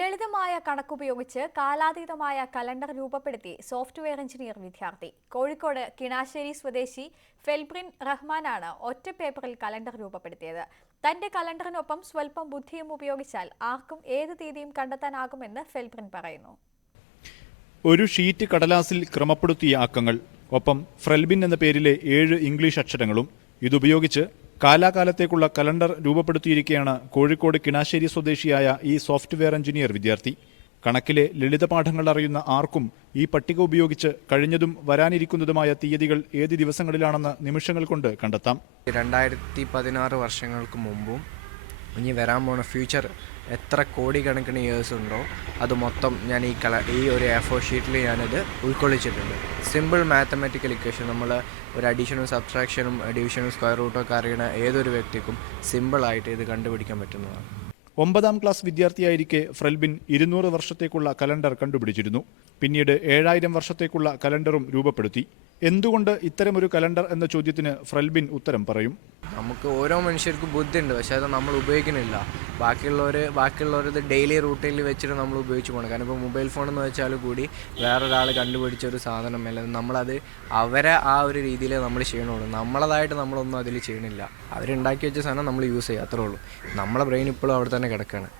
ലളിതമായ കണക്കുപയോഗിച്ച് കാലാതീതമായ കലണ്ടർ രൂപപ്പെടുത്തി സോഫ്റ്റ്വെയർ എഞ്ചിനീയർ വിദ്യാർത്ഥി. കോഴിക്കോട് കിണാശ്ശേരി സ്വദേശി ഫെൽബ്രിൻ റഹ്മാനാണ് ഒറ്റ പേപ്പറിൽ കലണ്ടർ രൂപപ്പെടുത്തിയത്. തന്റെ കലണ്ടറിനൊപ്പം സ്വല്പം ബുദ്ധിയും ഉപയോഗിച്ചാൽ ആർക്കും ഏത് തീയതിയും കണ്ടെത്താനാകുമെന്ന് ഫെൽബ്രിൻ പറയുന്നു. ഒരു ഷീറ്റ് കടലാസിൽ ക്രമപ്പെടുത്തിയ അക്കങ്ങൾ ഒപ്പം ഫ്രെൽബിൻ എന്ന പേരിലെ ഏഴ് ഇംഗ്ലീഷ് അക്ഷരങ്ങളും ഇതുപയോഗിച്ച് കാലാകാലത്തേക്കുള്ള കലണ്ടർ രൂപപ്പെടുത്തിയിരിക്കുകയാണ് കോഴിക്കോട് കിണാശ്ശേരി സ്വദേശിയായ ഈ സോഫ്റ്റ്വെയർ എഞ്ചിനീയർ വിദ്യാർത്ഥി. കണക്കിലെ ലളിതപാഠങ്ങൾ അറിയുന്ന ആർക്കും ഈ പട്ടിക ഉപയോഗിച്ച് കഴിഞ്ഞതും വരാനിരിക്കുന്നതുമായ തീയതികൾ ഏത് ദിവസങ്ങളിലാണെന്ന് നിമിഷങ്ങൾ കൊണ്ട് കണ്ടെത്താം. രണ്ടായിരത്തി പതിനാറ് വർഷങ്ങൾക്ക് മുമ്പും ഇനി വരാൻ പോണ ഫ്യൂച്ചർ എത്ര കോടിക്കണക്കിന് ഇയേഴ്സ് ഉണ്ടോ അത് മൊത്തം ഞാൻ ഈ കള ഈ ഒരു എഫോ ഷീറ്റിൽ ഞാനത് ഉൾക്കൊള്ളിച്ചിട്ടുണ്ട്. സിമ്പിൾ മാത്തമാറ്റിക്കൽ ഇക്വേഷൻ നമ്മൾ ഒരു അഡീഷനും സബ്സ്ട്രാക്ഷനും ഡിവിഷനും സ്ക്വയർ റൂട്ടും ഒക്കെ അറിയണ ഏതൊരു വ്യക്തിക്കും സിമ്പിളായിട്ട് ഇത് കണ്ടുപിടിക്കാൻ പറ്റുന്നതാണ്. ഒമ്പതാം ക്ലാസ് വിദ്യാർത്ഥിയായിരിക്കെ ഫ്രെൽബിൻ ഇരുന്നൂറ് വർഷത്തേക്കുള്ള കലണ്ടർ കണ്ടുപിടിച്ചിരുന്നു. പിന്നീട് ഏഴായിരം വർഷത്തേക്കുള്ള കലണ്ടറും രൂപപ്പെടുത്തി. എന്തുകൊണ്ട് ഇത്തരമൊരു കലണ്ടർ എന്ന ചോദ്യത്തിന് ഫ്രെൽബിൻ ഉത്തരം പറയും? നമുക്ക് ഓരോ മനുഷ്യർക്കും ബുദ്ധിയുണ്ട് പക്ഷേ അത് നമ്മൾ ഉപയോഗിക്കുന്നില്ല. ബാക്കിയുള്ളവർ ബാക്കിയുള്ളവരത് ഡെയിലി റൂട്ടീനിൽ വെച്ചിട്ട് നമ്മൾ ഉപയോഗിച്ച് പോകണം കാരണം ഇപ്പോൾ മൊബൈൽ ഫോൺ എന്ന് വെച്ചാൽ കൂടി വേറൊരാൾ കണ്ടുപിടിച്ച ഒരു സാധനം അല്ലെങ്കിൽ നമ്മളത് അവരെ ആ ഒരു രീതിയിൽ നമ്മൾ ചെയ്യണുള്ളൂ. നമ്മളതായിട്ട് നമ്മളൊന്നും അതിൽ ചെയ്യണില്ല. അവരുണ്ടാക്കി വെച്ച സാധനം നമ്മൾ യൂസ് ചെയ്യുക അത്രേ ഉള്ളൂ. നമ്മളെ ബ്രെയിൻ ഇപ്പോഴും അവിടെ തന്നെ കിടക്കുകയാണ്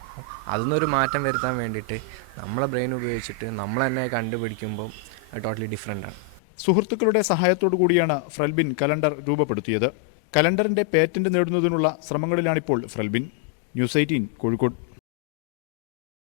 അതൊന്നൊരു മാറ്റം വരുത്താൻ വേണ്ടിയിട്ട് നമ്മളെ ബ്രെയിൻ ഉപയോഗിച്ചിട്ട് നമ്മൾ തന്നെ കണ്ടുപിടിക്കുമ്പോൾ ടോട്ടലി ഡിഫറെന്റ് ആണ്. സുഹൃത്തുക്കളുടെ സഹായത്തോടു കൂടിയാണ് ഫ്രൽബിൻ കലണ്ടർ രൂപപ്പെടുത്തിയത്. കലണ്ടറിന്റെ പേറ്റന്റ് നേടുന്നതിനുള്ള ശ്രമങ്ങളിലാണിപ്പോൾ ഫ്രൽബിൻ. News eighteen Kozhikode.